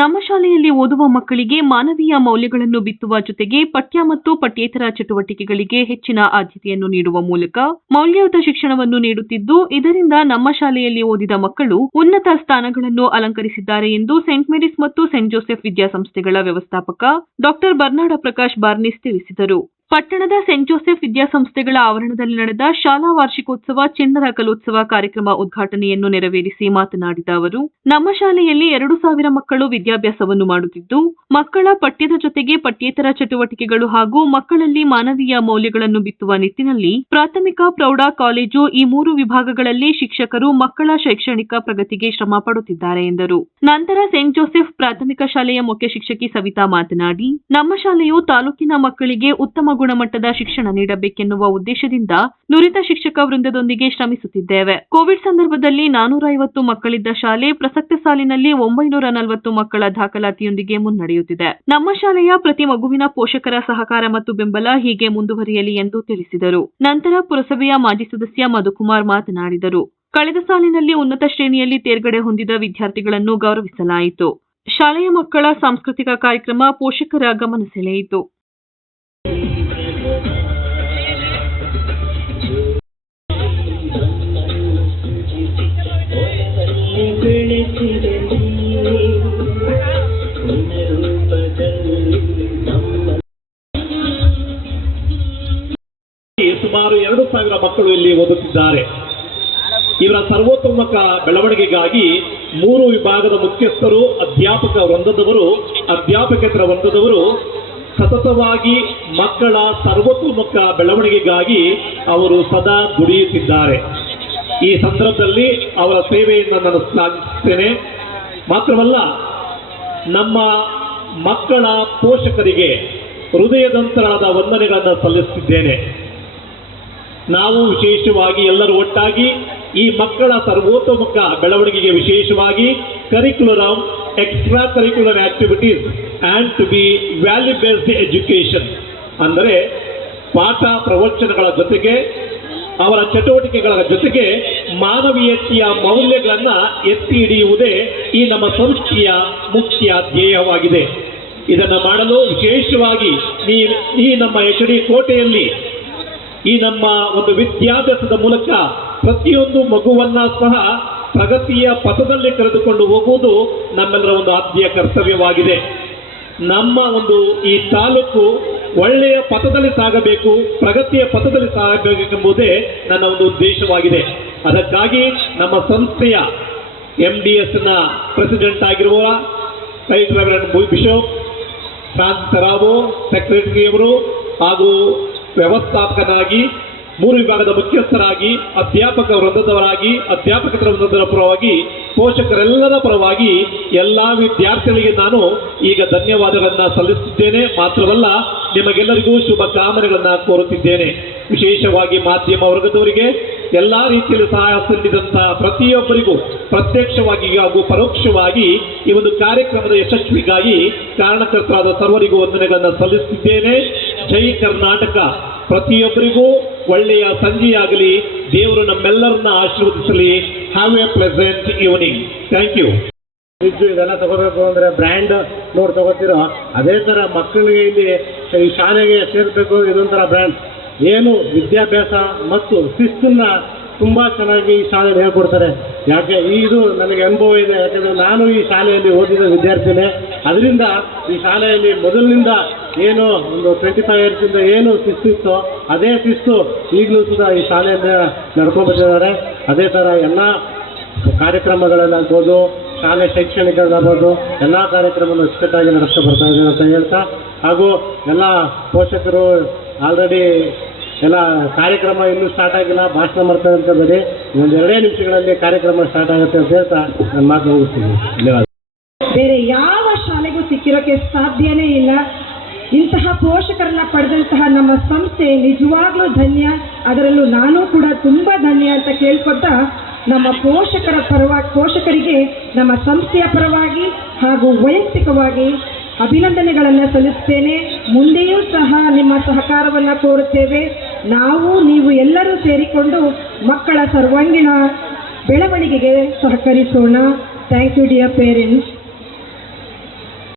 ನಮ್ಮ ಶಾಲೆಯಲ್ಲಿ ಓದುವ ಮಕ್ಕಳಿಗೆ ಮಾನವೀಯ ಮೌಲ್ಯಗಳನ್ನು ಬಿತ್ತುವ ಜೊತೆಗೆ ಪಠ್ಯ ಮತ್ತು ಪಠ್ಯೇತರ ಚಟುವಟಿಕೆಗಳಿಗೆ ಹೆಚ್ಚಿನ ಆದ್ಯತೆಯನ್ನು ನೀಡುವ ಮೂಲಕ ಮೌಲ್ಯಯುತ ಶಿಕ್ಷಣವನ್ನು ನೀಡುತ್ತಿದ್ದು, ಇದರಿಂದ ನಮ್ಮ ಶಾಲೆಯಲ್ಲಿ ಓದಿದ ಮಕ್ಕಳು ಉನ್ನತ ಸ್ಥಾನಗಳನ್ನು ಅಲಂಕರಿಸಿದ್ದಾರೆ ಎಂದು ಸೆಂಟ್ ಮೇರಿಸ್ ಮತ್ತು ಸೆಂಟ್ ಜೋಸೆಫ್ ವಿದ್ಯಾಸಂಸ್ಥೆಗಳ ವ್ಯವಸ್ಥಾಪಕ ಡಾಕ್ಟರ್ ಬರ್ನಾಡ ಪ್ರಕಾಶ್ ಬಾರ್ನಿಸ್ ತಿಳಿಸಿದರು. ಪಟ್ಟಣದ ಸೆಂಟ್ ಜೋಸೆಫ್ ವಿದ್ಯಾಸಂಸ್ಥೆಗಳ ಆವರಣದಲ್ಲಿ ನಡೆದ ಶಾಲಾ ವಾರ್ಷಿಕೋತ್ಸವ ಚಿಣ್ಣರ ಕಲೋತ್ಸವ ಕಾರ್ಯಕ್ರಮ ಉದ್ಘಾಟನೆಯನ್ನು ನೆರವೇರಿಸಿ ಮಾತನಾಡಿದ ಅವರು, ನಮ್ಮ ಶಾಲೆಯಲ್ಲಿ ಎರಡು ಸಾವಿರ ಮಕ್ಕಳು ವಿದ್ಯಾಭ್ಯಾಸವನ್ನು ಮಾಡುತ್ತಿದ್ದು, ಮಕ್ಕಳ ಪಠ್ಯದ ಜೊತೆಗೆ ಪಠ್ಯೇತರ ಚಟುವಟಿಕೆಗಳು ಹಾಗೂ ಮಕ್ಕಳಲ್ಲಿ ಮಾನವೀಯ ಮೌಲ್ಯಗಳನ್ನು ಬಿತ್ತುವ ನಿಟ್ಟಿನಲ್ಲಿ ಪ್ರಾಥಮಿಕ, ಪ್ರೌಢ, ಕಾಲೇಜು ಈ ಮೂರು ವಿಭಾಗಗಳಲ್ಲಿ ಶಿಕ್ಷಕರು ಮಕ್ಕಳ ಶೈಕ್ಷಣಿಕ ಪ್ರಗತಿಗೆ ಶ್ರಮ ಪಡುತ್ತಿದ್ದಾರೆ ಎಂದರು. ನಂತರ ಸೆಂಟ್ ಜೋಸೆಫ್ ಪ್ರಾಥಮಿಕ ಶಾಲೆಯ ಮುಖ್ಯ ಶಿಕ್ಷಕಿ ಸವಿತಾ ಮಾತನಾಡಿ, ನಮ್ಮ ಶಾಲೆಯು ತಾಲೂಕಿನ ಮಕ್ಕಳಿಗೆ ಉತ್ತಮ ಗುಣಮಟ್ಟದ ಶಿಕ್ಷಣ ನೀಡಬೇಕೆನ್ನುವ ಉದ್ದೇಶದಿಂದ ನುರಿತ ಶಿಕ್ಷಕ ವೃಂದದೊಂದಿಗೆ ಶ್ರಮಿಸುತ್ತಿದ್ದೇವೆ. ಕೋವಿಡ್ ಸಂದರ್ಭದಲ್ಲಿ ನಾನೂರ ಐವತ್ತು ಮಕ್ಕಳಿದ್ದ ಶಾಲೆ ಪ್ರಸಕ್ತ ಸಾಲಿನಲ್ಲಿ ಒಂಬೈನೂರ ನಲವತ್ತು ಮಕ್ಕಳ ದಾಖಲಾತಿಯೊಂದಿಗೆ ಮುನ್ನಡೆಯುತ್ತಿದೆ. ನಮ್ಮ ಶಾಲೆಯ ಪ್ರತಿ ಮಗುವಿನ ಪೋಷಕರ ಸಹಕಾರ ಮತ್ತು ಬೆಂಬಲ ಹೀಗೆ ಮುಂದುವರಿಯಲಿ ಎಂದು ತಿಳಿಸಿದರು. ನಂತರ ಪುರಸಭೆಯ ಮಾಜಿ ಸದಸ್ಯ ಮಧುಕುಮಾರ್ ಮಾತನಾಡಿದರು. ಕಳೆದ ಸಾಲಿನಲ್ಲಿ ಉನ್ನತ ಶ್ರೇಣಿಯಲ್ಲಿ ತೇರ್ಗಡೆ ಹೊಂದಿದ ವಿದ್ಯಾರ್ಥಿಗಳನ್ನು ಗೌರವಿಸಲಾಯಿತು. ಶಾಲೆಯ ಮಕ್ಕಳ ಸಾಂಸ್ಕೃತಿಕ ಕಾರ್ಯಕ್ರಮ ಪೋಷಕರ ಗಮನ ಸೆಳೆಯಿತು. ಸುಮಾರು ಎರಡು ಸಾವಿರ ಮಕ್ಕಳು ಇಲ್ಲಿ ಓದುತ್ತಿದ್ದಾರೆ. ಇವರ ಸರ್ವೋತ್ತಮಕ ಬೆಳವಣಿಗೆಗಾಗಿ ಮೂರು ವಿಭಾಗದ ಮುಖ್ಯಸ್ಥರು, ಅಧ್ಯಾಪಕ ವೃಂದದವರು ಅಧ್ಯಾಪಕೇತರ ವೃಂದದವರು ಸತತವಾಗಿ ಮಕ್ಕಳ ಸರ್ವತೋಮುಖ ಬೆಳವಣಿಗೆಗಾಗಿ ಅವರು ಸದಾ ದುಡಿಯುತ್ತಿದ್ದಾರೆ. ಈ ಸಂದರ್ಭದಲ್ಲಿ ಅವರ ಸೇವೆಯನ್ನು ನಾನು ಶ್ಲಾಘಿಸುತ್ತೇನೆ. ಮಾತ್ರವಲ್ಲ, ನಮ್ಮ ಮಕ್ಕಳ ಪೋಷಕರಿಗೆ ಹೃದಯದಂತರಾದ ವಂದನೆಗಳನ್ನು ಸಲ್ಲಿಸುತ್ತಿದ್ದೇನೆ. ನಾವು ವಿಶೇಷವಾಗಿ ಎಲ್ಲರೂ ಒಟ್ಟಾಗಿ ಈ ಮಕ್ಕಳ ಸರ್ವೋತ್ತಮಕ ಬೆಳವಣಿಗೆಗೆ ವಿಶೇಷವಾಗಿ curriculum extra curricular activities and to be value based education ಅಂದರೆ ಪಾಠ ಪ್ರವಚನಗಳ ಜೊತೆಗೆ ಅವರ ಚಟುವಟಿಕೆಗಳ ಜೊತೆಗೆ ಮಾನವೀಯತೆಯ ಮೌಲ್ಯಗಳನ್ನು ಎತ್ತಿ ಹಿಡಿಯುವುದೇ ಈ ನಮ್ಮ ಸಂಸ್ಥೆಯ ಮುಖ್ಯ ಧ್ಯೇಯವಾಗಿದೆ. ಇದನ್ನು ಮಾಡಲು ವಿಶೇಷವಾಗಿ ಈ ನಮ್ಮ ಎಚ್ ಡಿ ಕೋಟೆಯಲ್ಲಿ ಈ ನಮ್ಮ ಒಂದು ವಿದ್ಯಾಭ್ಯಾಸದ ಮೂಲಕ ಪ್ರತಿಯೊಂದು ಮಗುವನ್ನ ಸಹ ಪ್ರಗತಿಯ ಪಥದಲ್ಲಿ ಕರೆದುಕೊಂಡು ಹೋಗುವುದು ನಮ್ಮೆಲ್ಲರ ಒಂದು ಆದ್ಯ ಕರ್ತವ್ಯವಾಗಿದೆ. ನಮ್ಮ ಒಂದು ಈ ತಾಲೂಕು ಒಳ್ಳೆಯ ಪಥದಲ್ಲಿ ಸಾಗಬೇಕು, ಪ್ರಗತಿಯ ಪಥದಲ್ಲಿ ಸಾಗಬೇಕೆಂಬುದೇ ನನ್ನ ಒಂದು ಉದ್ದೇಶವಾಗಿದೆ. ಅದಕ್ಕಾಗಿ ನಮ್ಮ ಸಂಸ್ಥೆಯ ಎಂ ಡಿ ಎಸ್ನ ಪ್ರೆಸಿಡೆಂಟ್ ಆಗಿರುವ ಬಿಷಪ್ ಶಾಂತ್ ರಾವು ಸೆಕ್ರೆಟರಿಯವರು ಹಾಗೂ ವ್ಯವಸ್ಥಾಪಕನಾಗಿ, ಮೂರು ವಿಭಾಗದ ಮುಖ್ಯಸ್ಥರಾಗಿ, ಅಧ್ಯಾಪಕ ವೃಂದದವರಾಗಿ ಅಧ್ಯಾಪಕರ ವೃಂದದವರ ಪರವಾಗಿ, ಪೋಷಕರೆಲ್ಲರ ಪರವಾಗಿ ಎಲ್ಲ ವಿದ್ಯಾರ್ಥಿಗಳಿಗೆ ನಾನು ಈಗ ಧನ್ಯವಾದಗಳನ್ನು ಸಲ್ಲಿಸುತ್ತಿದ್ದೇನೆ. ಮಾತ್ರವಲ್ಲ, ನಿಮಗೆಲ್ಲರಿಗೂ ಶುಭ ಕಾಮನೆಗಳನ್ನು ಕೋರುತ್ತಿದ್ದೇನೆ. ವಿಶೇಷವಾಗಿ ಮಾಧ್ಯಮ ವರ್ಗದವರಿಗೆ, ಎಲ್ಲಾ ರೀತಿಯಲ್ಲಿ ಸಹಾಯ ನೀಡಿದಂತಹ ಪ್ರತಿಯೊಬ್ಬರಿಗೂ ಪ್ರತ್ಯಕ್ಷವಾಗಿ ಹಾಗೂ ಪರೋಕ್ಷವಾಗಿ ಈ ಒಂದು ಕಾರ್ಯಕ್ರಮದ ಯಶಸ್ವಿಗಾಗಿ ಕಾರಣಕರ್ತರಾದ ಸರ್ವರಿಗೂ ವಂದನೆಗಳನ್ನು ಸಲ್ಲಿಸುತ್ತಿದ್ದೇನೆ. ಜೈ ಕರ್ನಾಟಕ. ಪ್ರತಿಯೊಬ್ಬರಿಗೂ ಒಳ್ಳೆಯ ಸಂಜೆಯಾಗಲಿ. ದೇವರು ನಮ್ಮೆಲ್ಲರನ್ನ ಆಶೀರ್ವದಿಸಲಿ. Have a pleasant evening thank you ನಿಜ ಇದೆಲ್ಲ ತಗೋಬೇಕು ಅಂದ್ರೆ ಬ್ರ್ಯಾಂಡ್ ನೋಡಿ ತಗೋತೀರೋ? ಅದೇ ಥರ ಮಕ್ಕಳಿಗೆ ಇಲ್ಲಿ ಈ ಶಾಲೆಗೆ ಸೇರಬೇಕು. ಇದೊಂಥರ ಬ್ರ್ಯಾಂಡ್. ಏನು ವಿದ್ಯಾಭ್ಯಾಸ ಮತ್ತು ಶಿಸ್ತನ್ನ ತುಂಬ ಚೆನ್ನಾಗಿ ಈ ಶಾಲೆಯಲ್ಲಿ ಹೇಳ್ಕೊಡ್ತಾರೆ. ಯಾಕೆ? ಇದು ನನಗೆ ಅನುಭವ ಇದೆ. ಯಾಕಂದರೆ ನಾನು ಈ ಶಾಲೆಯಲ್ಲಿ ಓದಿದ ವಿದ್ಯಾರ್ಥಿನೇ. ಅದರಿಂದ ಈ ಶಾಲೆಯಲ್ಲಿ ಮೊದಲಿನಿಂದ ಏನು ಒಂದು ಟ್ವೆಂಟಿ ಫೈವ್ ಇಯರ್ಸಿಂದ ಏನು ಶಿಸ್ತಿತ್ತು ಅದೇ ಶಿಸ್ತು ಈಗಲೂ ಸುದ ಈ ಶಾಲೆಯಿಂದ ನಡ್ಕೊಂಡ್ಬಿಟ್ಟಿದ್ದಾರೆ. ಅದೇ ಥರ ಎಲ್ಲ ಕಾರ್ಯಕ್ರಮಗಳಲ್ಲಾಗ್ಬೋದು ಶಾಲೆ ಶೈಕ್ಷಣಿಕಗಳಾಗ್ಬೋದು, ಎಲ್ಲ ಕಾರ್ಯಕ್ರಮವನ್ನು ಅಚ್ಚುಕಟ್ಟಾಗಿ ನಡೆಸ್ತಾ ಬರ್ತಾ ಇದ್ದಾರೆ ಅಂತ ಹೇಳ್ತಾ, ಹಾಗೂ ಎಲ್ಲ ಪೋಷಕರು ಆಲ್ರೆಡಿ ಎಲ್ಲ ಕಾರ್ಯಕ್ರಮ ಇನ್ನೂ ಸ್ಟಾರ್ಟ್ ಆಗಿಲ್ಲ, ಭಾಷಣ ಮಾಡ್ತಾರೆ ಅಂತ ಬೇಡಿ ಒಂದು ಎರಡೇ ನಿಮಿಷಗಳಲ್ಲಿ ಕಾರ್ಯಕ್ರಮ ಸ್ಟಾರ್ಟ್ ಆಗುತ್ತೆ ಅಂತ ಹೇಳ್ತಾ ನಾನು ಮಾತು ಮುಗಿಸ್ತೀನಿ. ಧನ್ಯವಾದ. ಬೇರೆ ಯಾವ ಶಾಲೆಗೂ ಸಿಕ್ಕಿರೋಕ್ಕೆ ಸಾಧ್ಯನೇ ಇಲ್ಲ. ಇಂತಹ ಪೋಷಕರನ್ನ ಪಡೆದಂತಹ ನಮ್ಮ ಸಂಸ್ಥೆ ನಿಜವಾಗ್ಲೂ ಧನ್ಯ. ಅದರಲ್ಲೂ ನಾನು ಕೂಡ ತುಂಬ ಧನ್ಯ ಅಂತ ಕೇಳ್ಕೊತಾ ನಮ್ಮ ಪೋಷಕರ ಪರವಾಗಿ ಪೋಷಕರಿಗೆ, ನಮ್ಮ ಸಂಸ್ಥೆಯ ಪರವಾಗಿ ಹಾಗೂ ವೈಯಕ್ತಿಕವಾಗಿ ಅಭಿನಂದನೆಗಳನ್ನು ಸಲ್ಲಿಸ್ತೇನೆ. ಮುಂದೆಯೂ ಸಹ ನಿಮ್ಮ ಸಹಕಾರವನ್ನು ಕೋರುತ್ತೇವೆ. ನಾವು ನೀವು ಎಲ್ಲರೂ ಸೇರಿಕೊಂಡು ಮಕ್ಕಳ ಸರ್ವಾಂಗೀಣ ಬೆಳವಣಿಗೆಗೆ ಸಹಕರಿಸೋಣ. Thank you dear parents.